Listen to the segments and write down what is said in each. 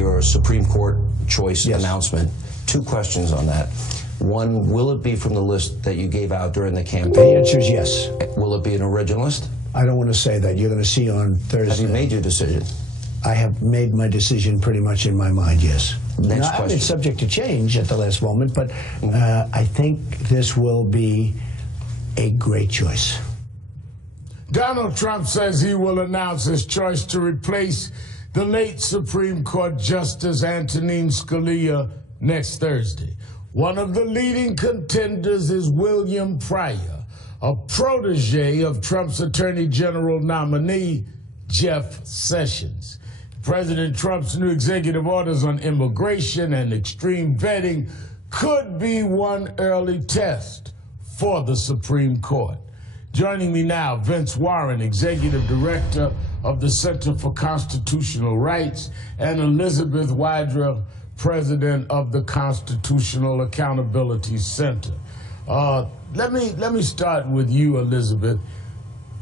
your Supreme Court choice announcement. 2 questions on that. One, will it be from the list that you gave out during the campaign? The answer is yes. Will it be an originalist? I don't want to say that. You're going to see on Thursday. Have you made your decision? I have made my decision pretty much in my mind, yes. Next now, question. It's subject to change at the last moment, but I think this will be a great choice. Donald Trump says he will announce his choice to replace the late Supreme Court Justice Antonin Scalia next Thursday. One of the leading contenders is William Pryor, a protege of Trump's Attorney General nominee, Jeff Sessions. President Trump's new executive orders on immigration and extreme vetting could be one early test for the Supreme Court. Joining me now, Vince Warren, Executive Director of the Center for Constitutional Rights, and Elizabeth Wydra, President of the Constitutional Accountability Center. Let me start with you, Elizabeth.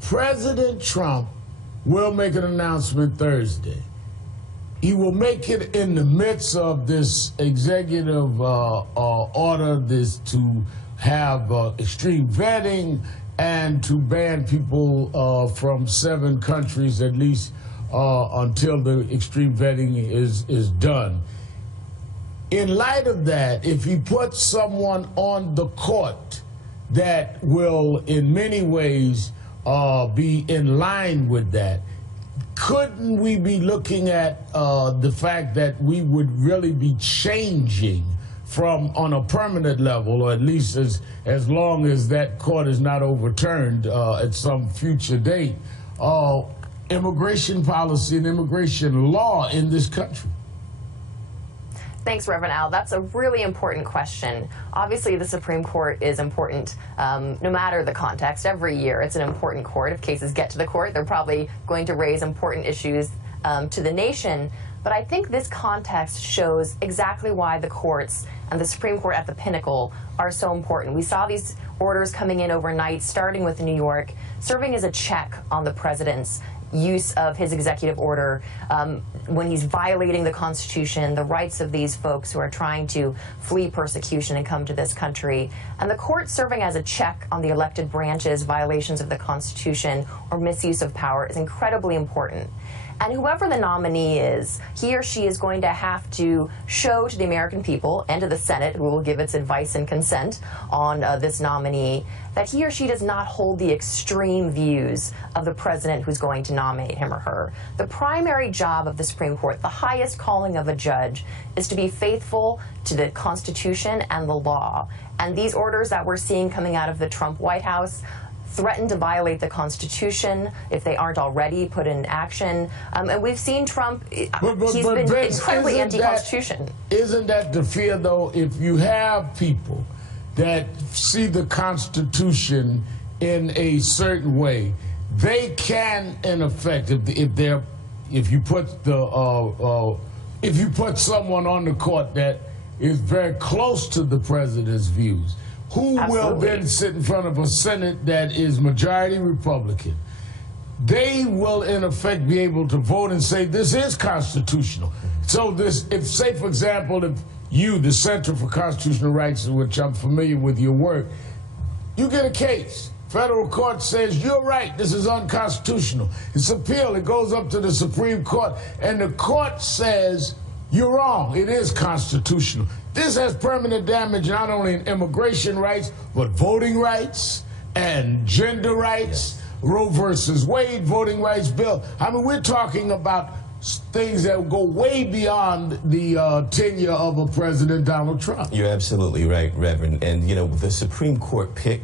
President Trump will make an announcement Thursday. He will make it in the midst of this executive order, to have extreme vetting and to ban people from 7 countries at least until the extreme vetting is done. In light of that, if he puts someone on the court that will in many ways be in line with that, couldn't we be looking at the fact that we would really be changing from on a permanent level, or at least as long as that court is not overturned at some future date, immigration policy and immigration law in this country? Thanks, Reverend Al. That's a really important question. Obviously, the Supreme Court is important no matter the context. Every year, it's an important court. If cases get to the court, they're probably going to raise important issues to the nation. But I think this context shows exactly why the courts and the Supreme Court at the pinnacle are so important. We saw these orders coming in overnight, starting with New York, serving as a check on the president's use of his executive order when he's violating the Constitution, the rights of these folks who are trying to flee persecution and come to this country. And the court serving as a check on the elected branch's violations of the Constitution or misuse of power is incredibly important. And whoever the nominee is, he or she is going to have to show to the American people and to the Senate, who will give its advice and consent on this nominee, that he or she does not hold the extreme views of the president who's going to nominate him or her. The primary job of the Supreme Court, the highest calling of a judge, is to be faithful to the Constitution and the law. And these orders that we're seeing coming out of the Trump White House threaten to violate the Constitution if they aren't already put in action. And we've seen Trump, he's been Vince, incredibly anti-Constitution. Isn't that the fear, though, if you have people that see the Constitution in a certain way, they can, in effect, if you put someone on the court that is very close to the president's views, who will then sit in front of a Senate that is majority Republican? They will, in effect, be able to vote and say this is constitutional. So if, say, for example, if you, the Center for Constitutional Rights, in which I'm familiar with your work, you get a case. Federal court says, you're right, this is unconstitutional. It's appealed, it goes up to the Supreme Court, and the court says, you're wrong, it is constitutional. This has permanent damage not only in immigration rights, but voting rights and gender rights, Roe versus Wade, voting rights bill. I mean, we're talking about things that go way beyond the tenure of a President Donald Trump. You're absolutely right, Reverend. And, you know, the Supreme Court pick,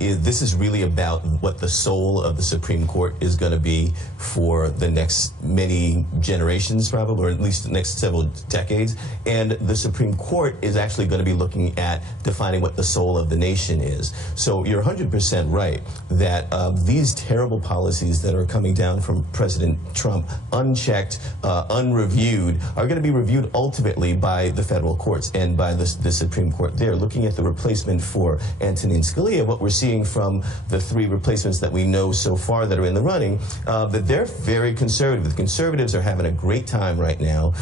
this is really about what the soul of the Supreme Court is going to be for the next many generations, probably, or at least the next several decades. And the Supreme Court is actually going to be looking at defining what the soul of the nation is. So you're 100% right that these terrible policies that are coming down from President Trump, unchecked, unreviewed, are going to be reviewed ultimately by the federal courts and by the Supreme Court there. Looking at the replacement for Antonin Scalia, what we're seeing seeing from the 3 replacements that we know so far that are in the running, that they're very conservative. The conservatives are having a great time right now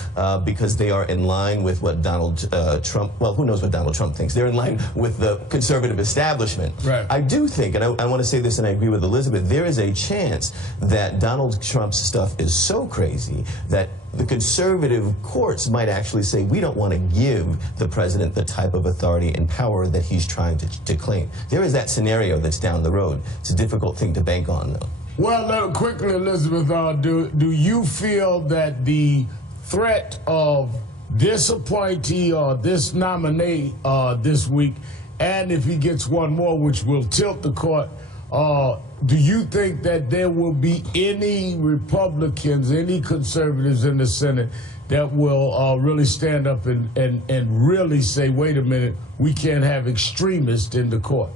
because they are in line with what Donald Trump, well, who knows what Donald Trump thinks. They're in line with the conservative establishment. Right. I do think, and I want to say this, and I agree with Elizabeth, there is a chance that Donald Trump's stuff is so crazy that the conservative courts might actually say, we don't want to give the president the type of authority and power that he's trying to claim. There is that scenario that's down the road. It's a difficult thing to bank on, though. Well, quickly, Elizabeth, do you feel that the threat of this appointee or this nominee this week, and if he gets one more, which will tilt the court, do you think that there will be any Republicans, any conservatives in the Senate that will really stand up and really say, wait a minute, we can't have extremists in the court?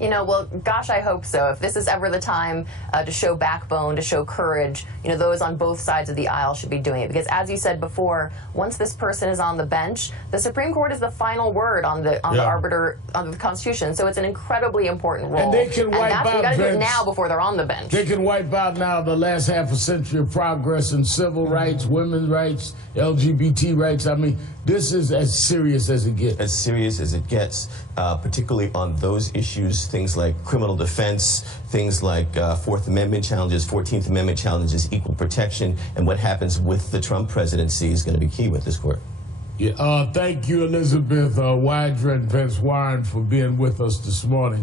You know, well, gosh, I hope so. If this is ever the time to show backbone, to show courage, you know, those on both sides of the aisle should be doing it. Because as you said before, once this person is on the bench, the Supreme Court is the final word on the arbiter on the Constitution. So it's an incredibly important role. And they can wipe out. We got to do it now before they're on the bench. They can wipe out now the last half a century of progress in civil rights, women's rights, LGBT rights. I mean, this is as serious as it gets. As serious as it gets, particularly on those issues, things like criminal defense, things like Fourth Amendment challenges, 14th Amendment challenges, equal protection, and what happens with the Trump presidency is going to be key with this court. Yeah, thank you, Elizabeth Wydra and Vince Warren, for being with us this morning.